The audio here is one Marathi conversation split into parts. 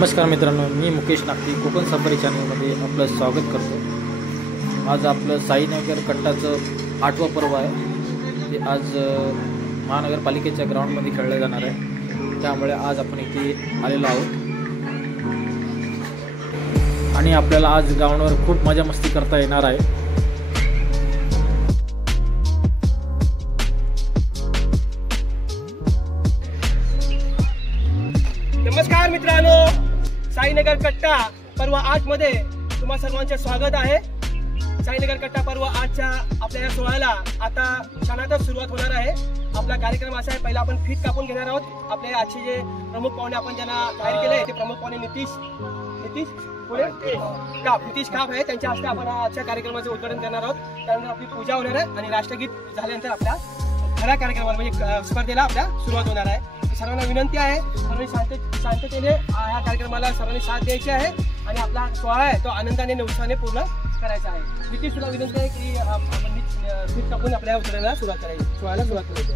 नमस्कार मित्रांनो, मी मुकेश नागती कोकण सफारी चॅनलमध्ये आपलं स्वागत करतो। आज आपलं साईनगर कट्टाचं 8वं पर्व आहे। ते आज महानगरपालिकेच्या ग्राउंडमध्ये खेळलं जाणार आहे। त्यामुळे आज आपण इथे आलेलो आहोत आणि आपल्याला आज ग्राउंडवर खूप मजा मस्ती करता येणार आहे। नमस्कार मित्रांनो, साईनगर कट्टा पर्व 8 मध्ये तुम्हा सर्वांचे स्वागत आहे। साईनगर कट्टा पर्व 8च्या आपल्या या सोहळ्याला आता क्षणातच सुरुवात होणार आहे। आपला कार्यक्रम असा आहे, पहिला आपण फीत कापून घेणार आहोत। आपले आजचे जे प्रमुख पाहुणे आपण ज्यांना जाहीर केले ते प्रमुख पाहुणे नितीश काप आहे, त्यांच्या हस्ते आपण आजच्या कार्यक्रमाचे उद्घाटन करणार आहोत। त्यानंतर आपली पूजा होणार आहे आणि राष्ट्रगीत झाल्यानंतर आपल्या खऱ्या कार्यक्रमाला म्हणजे स्पर्धेला आपल्या सुरुवात होणार आहे। सर्वांना विनंती आहे, सर्वांनी शांततेने ह्या कार्यक्रमाला सर्वांनी साथ द्यायची आहे आणि आपला सोहळा आहे तो आनंदाने उत्साहाने पूर्ण करायचा आहे। नितीश, तुला विनंती आहे की आपण फीत कापून आपल्या उतरायला सुरुवात करायची, सोहळ्याला सुरुवात करायची।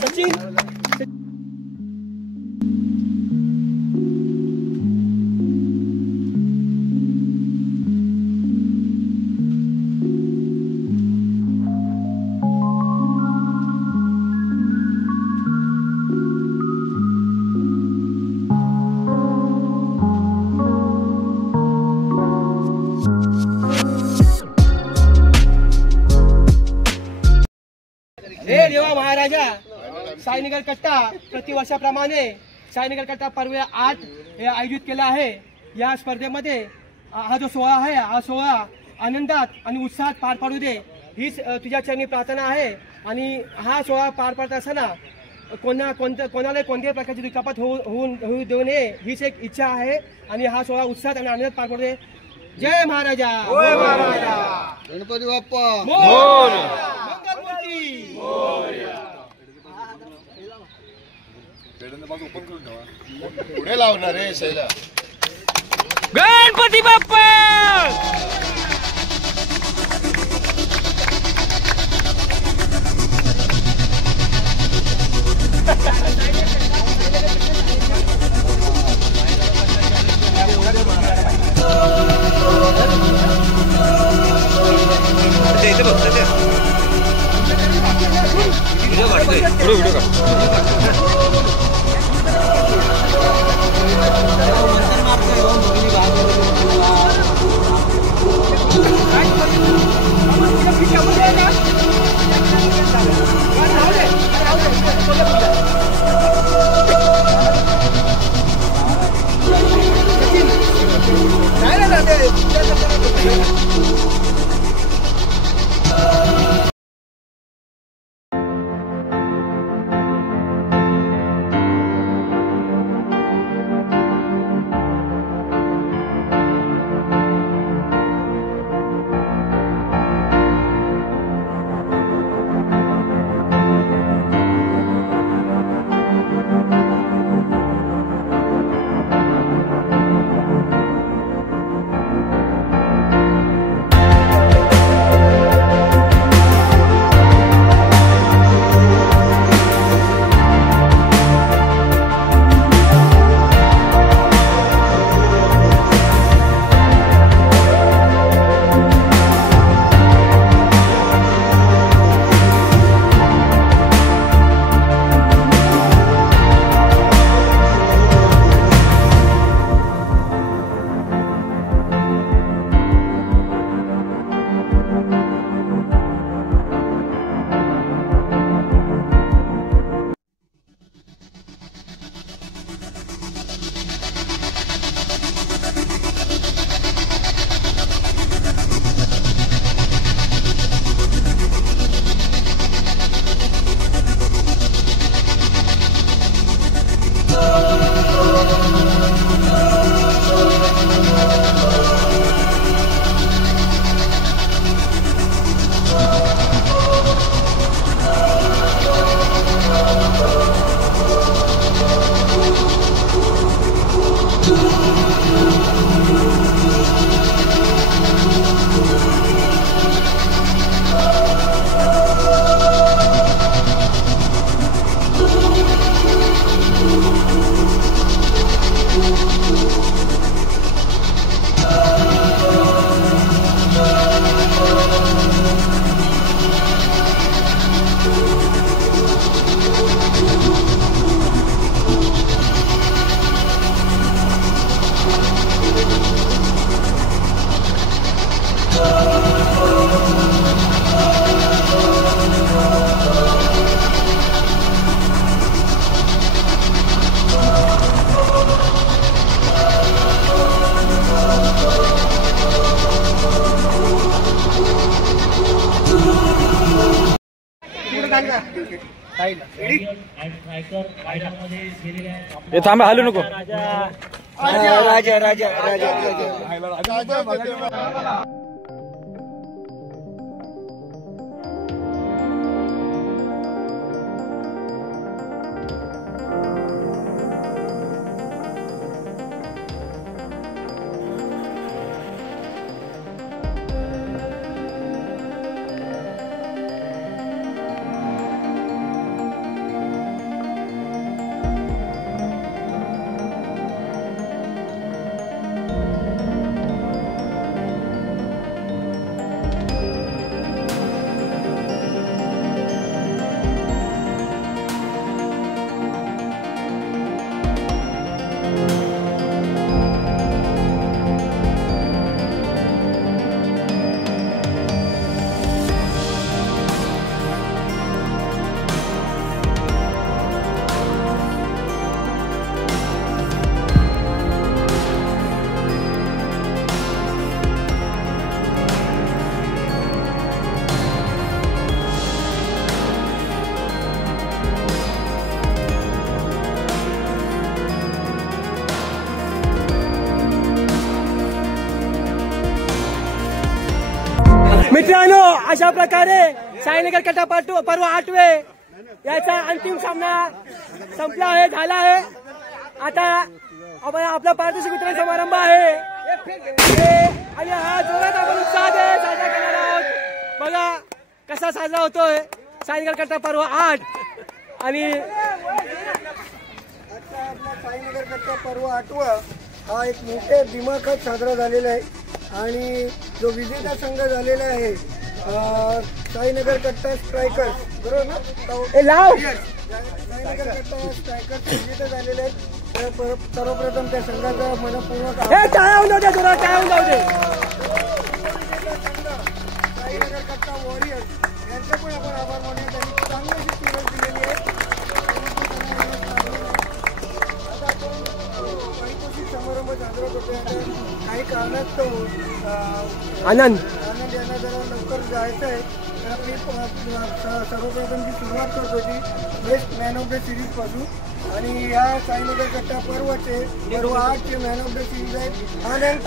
सचिन हे देवा महाराजा, साईनगर कट्टा प्रतिवर्षाप्रमाणे साईनगर कट्टा पर्व 8 हे आयोजित केला आहे। या स्पर्धेमध्ये हा जो सोहळा आहे, हा सोहळा आनंदात आणि उत्साहात पार पाडू दे हीच तुझ्या चरणी प्रार्थना आहे। आणि हा सोहळा पार पाडत असताना कोणाला कोणत्याही प्रकारची दुखापत होऊ देऊ नये हीच एक इच्छा आहे आणि हा सोहळा उत्साहात आणि आनंदात पार पाडू दे। जय महाराजा, गणपती बाप्पा पुढे लावणार रे शैला। गणपती बाप्पा हे थांबा, हालू नको. राजा राजा राजा मित्रांनो, अशा प्रकारे साईनगर कट्टा पर्व 8वे याचा अंतिम सामना संपला आहे, झाला आहे. आता आपला पारितोषिक वितरण समारंभ आहे आणि हा जोरात आपण उत्साह साजरा करणार आहोत. बघा कसा साजरा होतोय साईनगर कट्टा पर्व 8. आणि साईनगर कट्टा पर्व 8वा हा एक मोठ्या दिमाखात साजरा झालेला आहे आणि जो विजेता संघ झालेला आहे साईनगर कट्टा स्ट्रायकर्स, बरोबर ना? साईनगर कट्टा स्ट्रायकर्स विजेता झालेले आहेत. सर्वप्रथम त्या संघाचा मनपूर्वक साईनगर कट्टा वॉरियर्स यांचे पण आपण आभार मानूया. त्यांनी चांगली अशी सुरुवात दिलेली आहे. आता आपण पारितोषिक समारंभ साजरा करतोय. काही कारणास्तव आनंद यांना जरा लवकर जायचं आहे, तर आपली सर्वप्रथम जी सुरुवात करत होती best man of the series पासून. आणि या साईनगर कट्टा पर्वचे पर्व 8चे मॅन ऑफ द सिरीज आहेत आनंद.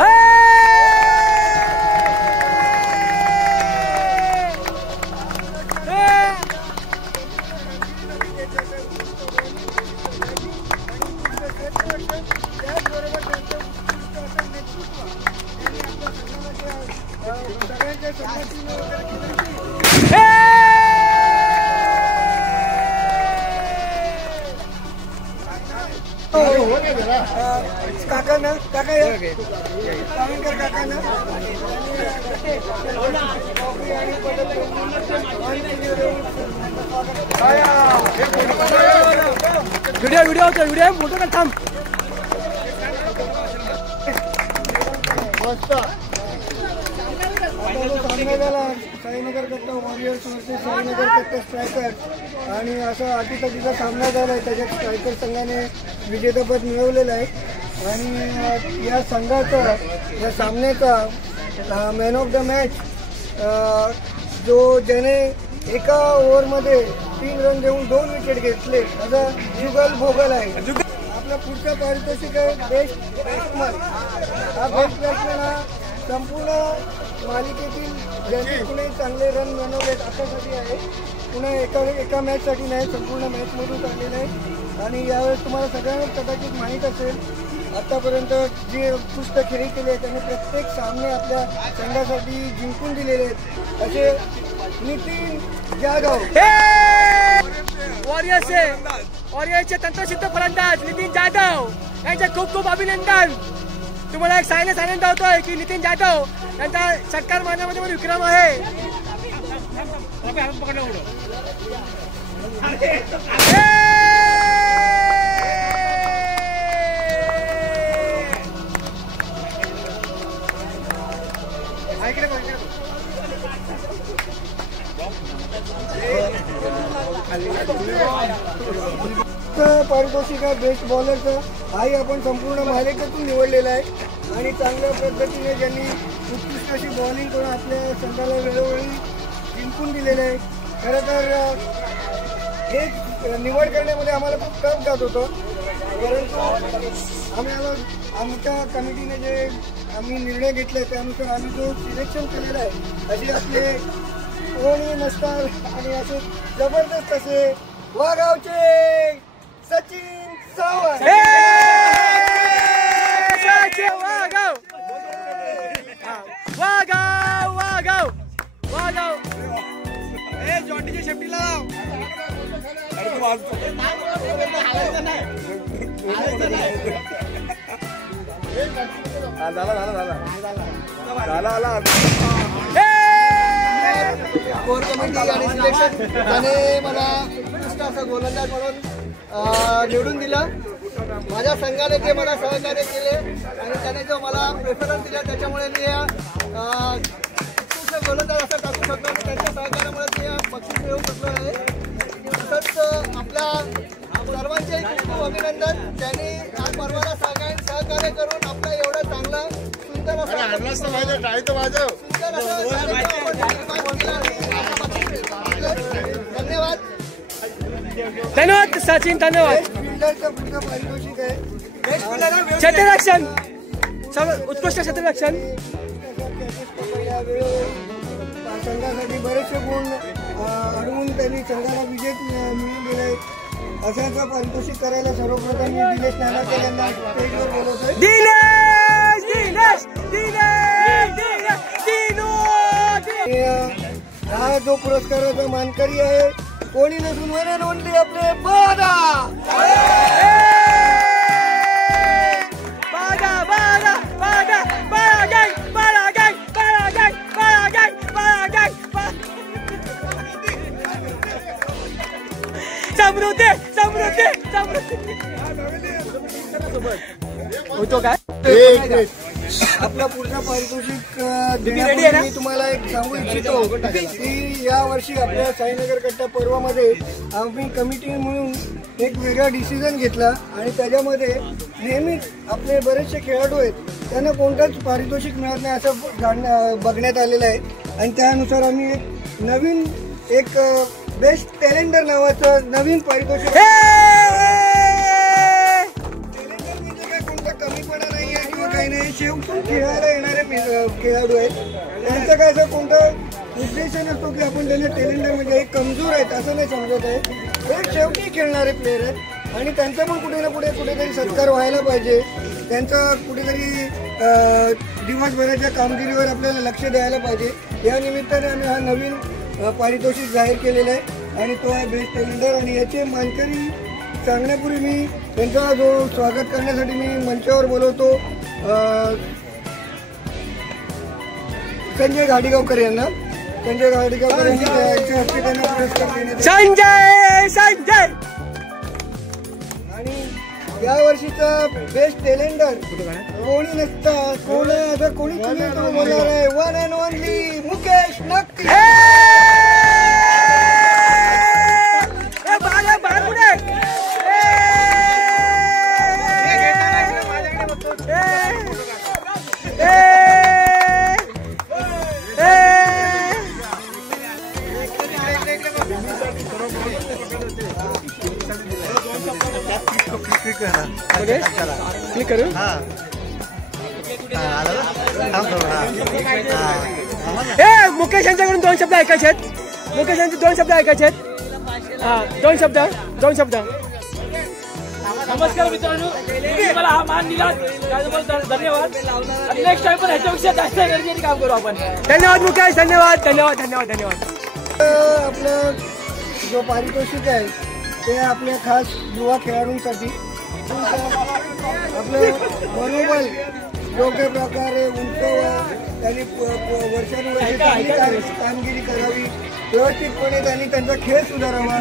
त्याचबरोबर त्यांचं उत्कृष्ट असं नेतृत्व यांनी आपल्या सगळ्यांच्या संमतीने वगैरे केलं. काकांना काका सावंकर काकांना व्हिडिओ फोटो का थांब. सामना झाला साईनगर कट्टा वॉरियर्स वर्सेस साईनगर कट्टा स्ट्रायकर्स आणि असा अटीतटीचा सामना झाला आहे. त्याच्यात स्ट्रायकर संघाने विजेतेपद मिळवलेलं आहे आणि या संघाचा या सामन्याचा मॅन ऑफ द मॅच ज्याने एका ओव्हरमध्ये 3 रन देऊन 2 विकेट घेतले असा जुगल भोगल आहे. आपला पुढचा पारितोषिक आहे बेस्ट बॅट्समन. हा बेस्ट बॅट्समन हा संपूर्ण मालिकेतील ज्यांनी कुणी चांगले रन बनवलेत अशासाठी आहे. पुन्हा एका मॅचसाठी नाही, संपूर्ण मॅचमधून चाललेलं आहे. आणि यावेळेस तुम्हाला सगळ्यांना कदाचित माहीत असेल आतापर्यंत जे उत्कृष्ट खेळी केले त्यांनी प्रत्येक सामने आपल्या संघासाठी जिंकून दिलेले आहेत. असे नितीन जाधव वॉरियर्सचे तंत्रसिद्ध फलंदाज नितीन जाधव यांचे खूप खूप अभिनंदन. तुम्हाला एक सांगण्यास आनंद होतोय की नितीन जाधव यांचा षटकार मारण्यामध्ये पण विक्रम आहे. पारितोषिक आहे बेस्ट बॉलरचं. हाही आपण संपूर्ण मालिकेतून निवडलेला आहे आणि चांगल्या पद्धतीने ज्यांनी उत्कृष्ट अशी बॉलिंग करून आपल्या संघाला वेळोवेळी जिंकून दिलेलं आहे. खरं तर हेच निवड करण्यामध्ये आम्हाला खूप टफ जात होतं, परंतु आमच्या कमिटीने जे आम्ही निर्णय घेतले त्यानुसार आम्ही जो सिलेक्शन केलेला आहे असे आपले कोणी नसतात आणि असे जबरदस्त असे वाघावचे सचिन सावंत जॉन्टीच्या शेपटीला लाव. कोर कमिटी आणि सिलेक्शन त्याने मला उत्कृष्ट असा गोलंदाज म्हणून निवडून दिला. माझ्या संघाने जे मला सहकार्य केले आणि त्याने जो मला प्रेफरन्स दिला त्याच्यामुळे मी उत्कृष्ट गोलंदाज असं टाकू शकतो आणि त्यांच्या सहकार्यामुळे मी बक्षीस मिळवू शकलो आहे. तसंच आपल्या सर्वांचे खूप अभिनंदन. त्यांनी आज पर्वाला सहकार्य करून आपला एवढा चांगला सुंदर धन्यवाद. धन्यवाद सचिन, धन्यवाद. फिल्डरचं पुढचं पारितोषिक आहे क्षेत्ररक्षण, उत्कृष्ट क्षेत्ररक्षण. संघासाठी बरेचसे गुण अडवून त्यांनी संघाला विजय मिळवून दिले. अशाचं पारितोषिक करायला सर्वप्रथम मी दिनेश नानाकर यांना स्टेजवर बोलवतोय. हा जो पुरस्काराचा मानकरी आहे कोणी नसून वन अँड ओनली आपले बादा. होतो काय आपला पुढचा पारितोषिक देण्यापूर्वी मी तुम्हाला एक सांगू इच्छितो की या वर्षी आपल्या साईनगर कट्टा पर्वामध्ये आम्ही कमिटी म्हणून एक वेगळा डिसिजन घेतला आणि त्याच्यामध्ये नेहमीच आपले बरेचसे खेळाडू आहेत त्यांना कोणताच पारितोषिक मिळत नाही असं बघण्यात आलेलं आहे. आणि त्यानुसार आम्ही एक नवीन बेस्ट टॅलेंटर नावाचं नवीन पारितोषिक. कमीपणा नाही आहे किंवा काही नाही, शेवटून खेळायला येणारे खेळाडू आहेत. त्यांचा काय असं कोणता उद्देश नसतो की आपण त्यांना टॅलेंटर म्हणजे एक कमजोर आहेत असं नाही समजत आहे. ते शेवटी खेळणारे प्लेयर आहेत आणि त्यांचा पण कुठे ना कुठेतरी सत्कार व्हायला पाहिजे. त्यांचा कुठेतरी दिवसभराच्या कामगिरीवर आपल्याला लक्ष द्यायला पाहिजे. या निमित्ताने आम्ही हा नवीन पारितोषिक जाहीर केलेला आहे आणि तो आहे बेस्ट टॅलेंटर. आणि याचे मानकरी सांगण्यापूर्वी मी त्यांचा जो स्वागत करण्यासाठी मी मंचावर बोलवतो संजय घाडीगावकर यांना. संजय घाडीगावकर यांनी हस्ते त्यांना पुरस्कार देण्यात. संजय. आणि या वर्षीचा बेस्ट टॅलेंटर कोणी नसता कोणी तुम्ही बोलणार आहे वन अँड ओनली मुकेश नक्की. क्लिक करू. मुकेश यांच्याकडून 2 शब्द ऐकायचे आहेत. मुकेश यांचे 2 शब्द ऐकायचे आहेत. हा 2 शब्द. नमस्कार मित्रांनो, मला हा मान दिला त्याबद्दल धन्यवाद. नेक्स्ट टाइम पण ह्याच्यापेक्षा जास्त गरजेने काम करू आपण. धन्यवाद मुकेश, धन्यवाद. आपलं जो पारितोषिक आहे ते आपल्या खास युवा खेळाडूंसाठी आपलं मनोबल योग्य प्रकारे उंचवा, त्यांनी वर्षानुवर्षे चांगली कामगिरी करावी, व्यवस्थितपणे त्यांनी त्यांचा खेळ सुधारावा,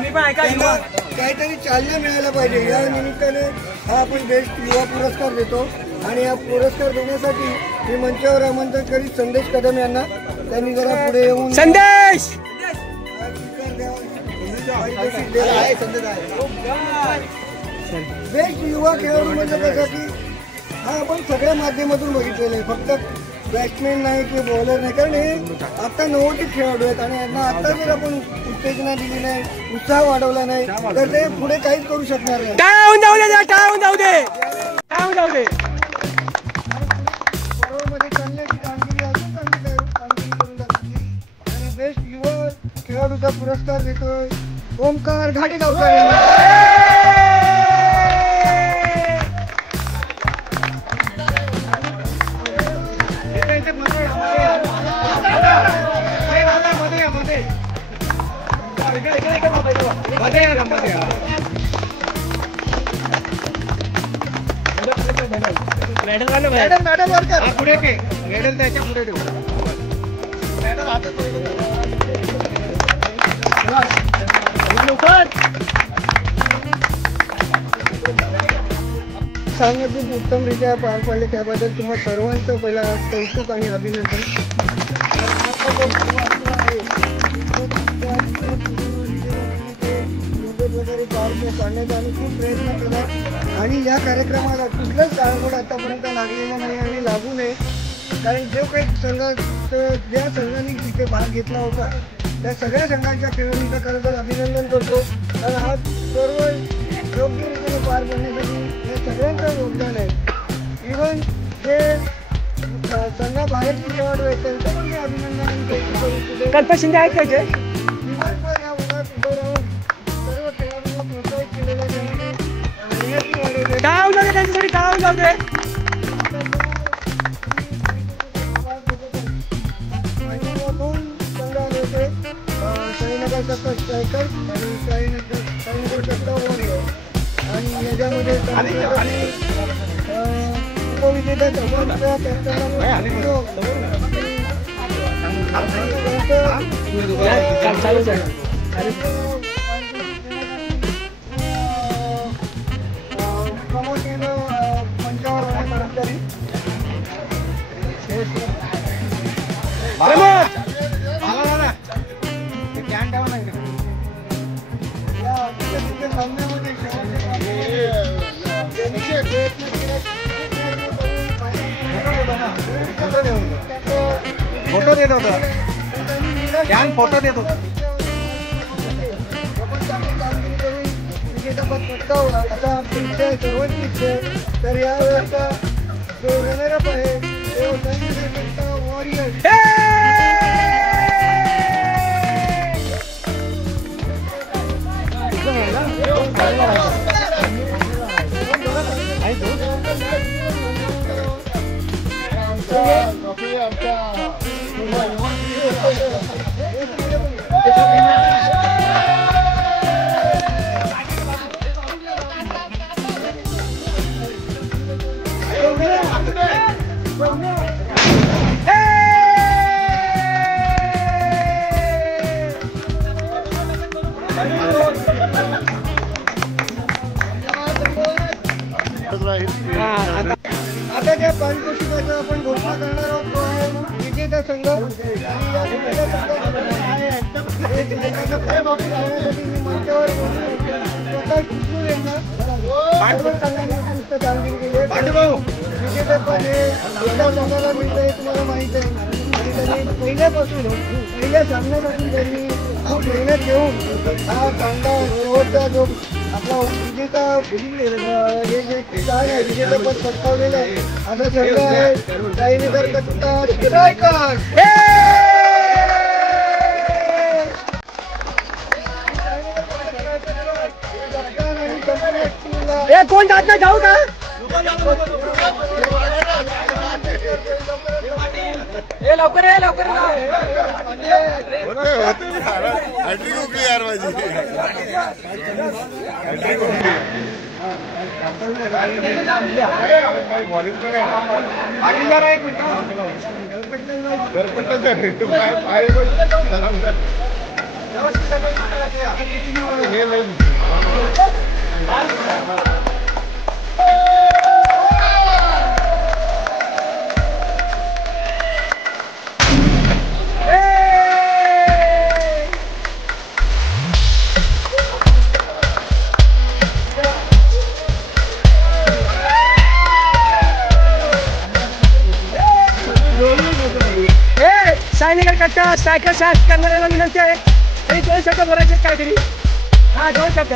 काहीतरी चालना मिळायला पाहिजे. या निमित्ताने हा आपण बेस्ट युवा पुरस्कार देतो. आणि हा पुरस्कार देण्यासाठी मी मंचावर आमंत्रण करीत संदेश कदम यांना. त्यांनी जरा पुढे येऊन संदेश बेस्ट युवा खेळाडू म्हणजे कसं की हा आपण सगळ्या माध्यमातून बघितलेलं आहे. फक्त बॅट्समॅन नाही की बॉलर नाही, कारण हे आता नवोदित खेळाडू आहेत आणि यांना आता जर आपण उत्तेजना दिली नाही, उत्साह वाढवला नाही तर ते पुढे काहीच करू शकणार नाही. बरोबरमध्ये चालण्याची कामगिरी अजून चांगली कामगिरी करून दाखवली आणि बेस्ट युवा खेळाडूचा पुरस्कार देतोय ओमकार घाटेगावकर यांना. मॅडल वरकर पुढे के मॅडल त्याच्या पुढे ठेव. सांगण्यातून उत्तमरित्या पार पडले त्याबद्दल तुम्हा सर्वांचं पहिला कौतुक आणि अभिनंदन. काढण्याचा आम्ही खूप प्रयत्न केला आणि या कार्यक्रमाला कुठलंच गाळमोड आतापर्यंत लागलेलं नाही आणि लागू नये, कारण जो काही ज्या संघांनी तिथे भाग घेतला होता त्या सगळ्या संघांच्या खेळाडूंचं खरं तर अभिनंदन करतो. कारण हा सर्व योग्य रीतीने पार पडण्यासाठी या सगळ्यांचं योगदान आहे. इव्हन जे संघाबाहेरचे खेळाडू आहेत त्यांचं पण मी अभिनंदन करू. कल्पना शिंदे आहेत का जे दिवसभर या उन्हात उभं राहून सर्व खेळाडूंना प्रोत्साहित केलेलं आहे. दोन संघ आले होते, साईनगरचा स्ट्रायकर आणि साईनगरचा वॉरियर, आणि याच्यामध्ये उपविजेता पंचावर कर्मचारी सामन्यामध्ये फोटो देत होता, फोटो देत होता. आता तुमच्या सर्वांची इच्छा आहे, तर यावेळेचा जो रनरअप आहे तो वॉरियर. आता ज्या पारितोषिकाचं आपण घोषणा करणार आहोत तो आहे विजेता संघ. आणि या विजेता संघासाठी मी मंचावर स्वतः चित्तूर यांना कामगिरी केली आहे. विजेतेपद हे एका संघाला मिळतं हे तुम्हाला माहीत आहे, आणि त्यांनी पहिल्या सामन्यापासून त्यांनी खूप मेहनत घेऊन हा चांगला शेवटचा जो आपला विजेता हे जे काय आहे विजेतेपद पटकावलेलं आहे असा संघ आहे साईनगर कट्टा स्ट्रायकर. कोण जात नाही जाऊ का लवकर लवकर यार माझी रोल साईनगर कट्टा सायकल साफ करणाऱ्याला विनंती आहे आणि 2 शब्द बोलायचे काहीतरी. हा 2 शब्द.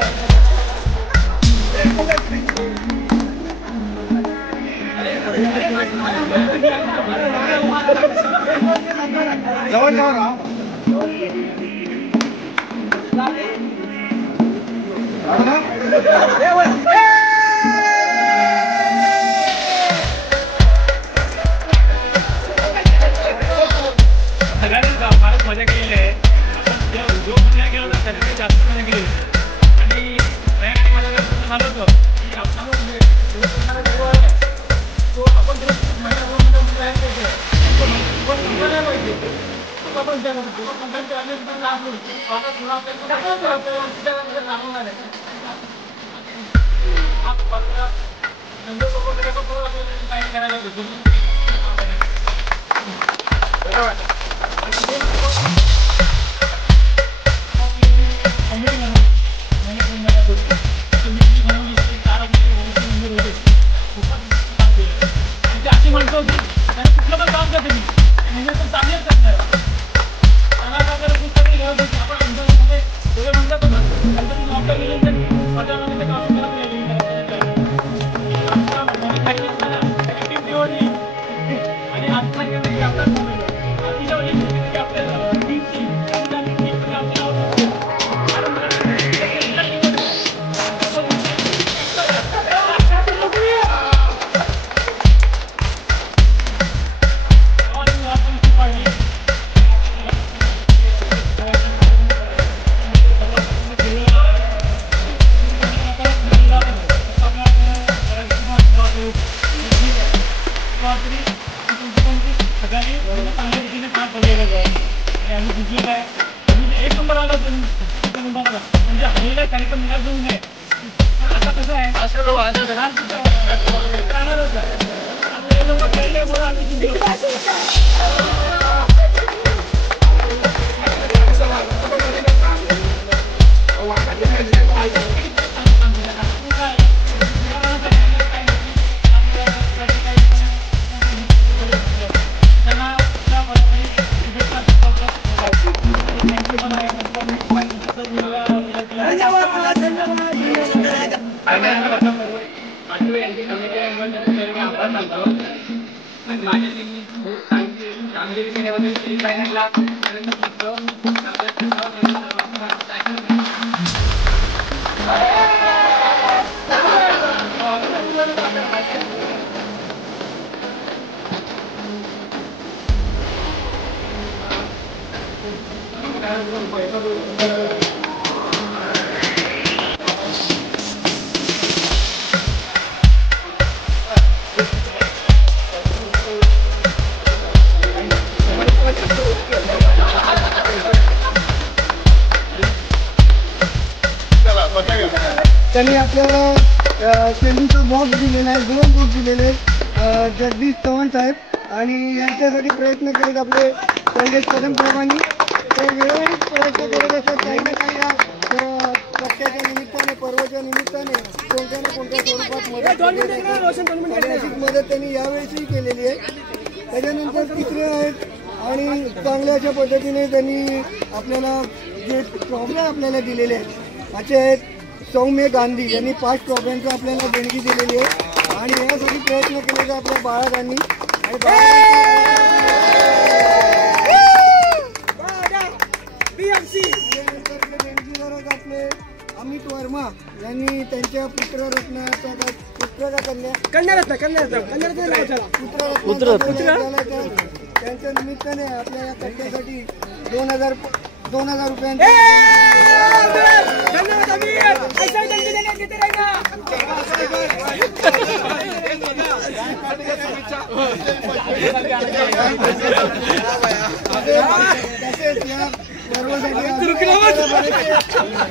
फारच मजा केलेली आहे. जो मजा केला होता त्याने जास्त मजा केली आणि मला झालं होतं की आपण म्हणतो कुठलं पण काम करते मी तर चांगलंच करणार. एक नंबर आला म्हणजे हल्ला काही पण निघाल जाऊ नये. आता कसं आहे त्यांनी आपल्याला सेंडूचा बॉक्स दिलेला आहे, 2 बॉक्स दिलेले आहेत जगदीश चव्हाण साहेब आणि यांच्यासाठी प्रयत्न करीत आपले संदेश कदमप्रमाणे ते वेळोवेळी प्रयत्न करत असतात. काही ना काही पक्षाच्या निमित्ताने पर्वाच्या निमित्ताने कोणत्या ना कोणत्या स्वरूपात मदत त्यांनी यावेळेसही केलेली आहे. त्याच्यानंतर तिसरे आहेत आणि चांगल्या अशा पद्धतीने त्यांनी आपल्याला जे ट्रॉफ्या आपल्याला दिलेले आहेत असे आहेत सौम्य गांधी यांनी 5 ट्रॉफ्यांची आपल्याला देणगी दिलेली आहे आणि यासाठी प्रयत्न केलेला आपल्या बाळादांनी आणि देणगीदारच आपले अमित वर्मा यांनी त्यांच्या पुत्ररत्नाचा त्यांच्या निमित्ताने आपल्या या कट्ट्यासाठी 2000 रुपयांचे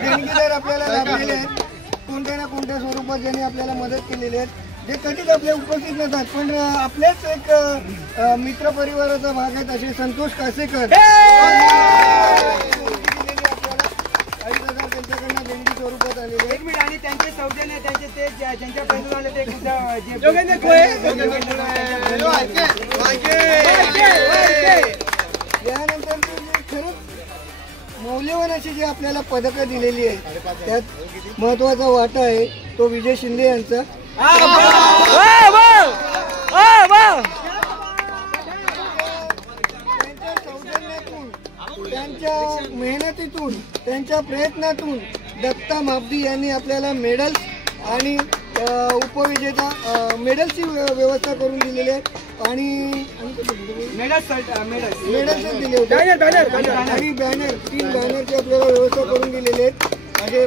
देणगीदार आपल्याला लाभलेले आहेत. कोणत्या ना कोणत्या स्वरूपात ज्यांनी आपल्याला मदत केलेली आहे जे कधीच आपल्या उपस्थित नसतात पण आपलेच एक मित्र परिवाराचा भाग आहेत असे संतोष कासेकर त्यांच्याकडनं देणगी स्वरूपात आलेले आणि त्यांचे सौजन्य त्यांचे ते ज्यांच्या पैसे आले ते अशी जी आपल्याला पदकं दिलेली आहेत त्यात महत्वाचा वाटा आहे तो विजय शिंदे यांचा. त्यांच्या सौजन्यातून, त्यांच्या मेहनतीतून, त्यांच्या प्रयत्नातून दत्ता मापदी यांनी आपल्याला मेडल्स आणि उपविजेता मेडल्सची व्यवस्था करून दिलेली आहे आणि मेडल्स दिले होते आणि बॅनर 3 बॅनरची आपल्याला व्यवस्था करून दिलेली आहेत. असे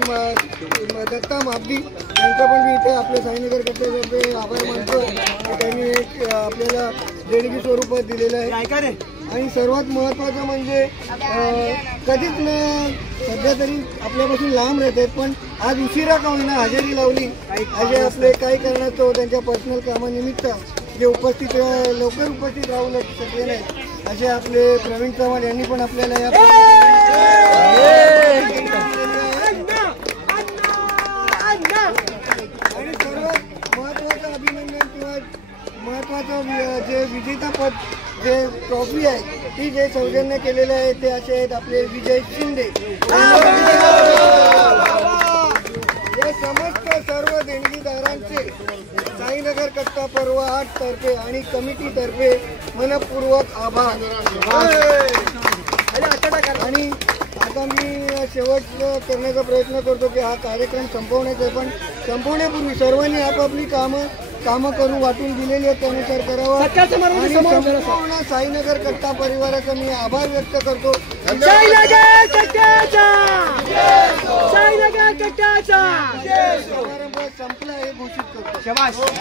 दत्ता मापदी यांचा पण मी इथे आपल्या साईनगर कट्ट्यातर्फे आभार मानतो की त्यांनी एक आपल्याला देणगी स्वरूपात दिलेलं आहे. आणि सर्वात महत्त्वाचं म्हणजे कधीच सध्या तरी आपल्यापासून लांब राहतात पण आज उशिरा का होईना हजेरी लावली. असे आपले काही कारणास्तव त्यांच्या पर्सनल कामानिमित्त जे लवकर उपस्थित राहू शकले नाहीत असे आपले प्रवीण चव्हाण यांनी पण आपल्याला या आणि सर्वात महत्त्वाचं अभिनंदन किंवा महत्त्वाचं जे विजेतापद जे ट्रॉफी आहे ती जे सौजन्य केलेलं आहे ते असे आहेत आपले विजय शिंदे. या समस्त सर्व देणगीदारांचे साईनगर कट्टा पर्व 8 तर्फे आणि कमिटीतर्फे मनपूर्वक आभार. आणि आता मी शेवट करण्याचा प्रयत्न करतो की हा कार्यक्रम संपवण्याचा पण संपवण्यापूर्वी सर्वांनी आपापली कामं करून वाटून दिलेली आहेत त्यानुसार करावं. आणि संपूर्ण साईनगर कट्टा परिवाराचा मी आभार व्यक्त करतो. समारंभ संपला हे घोषित करतो.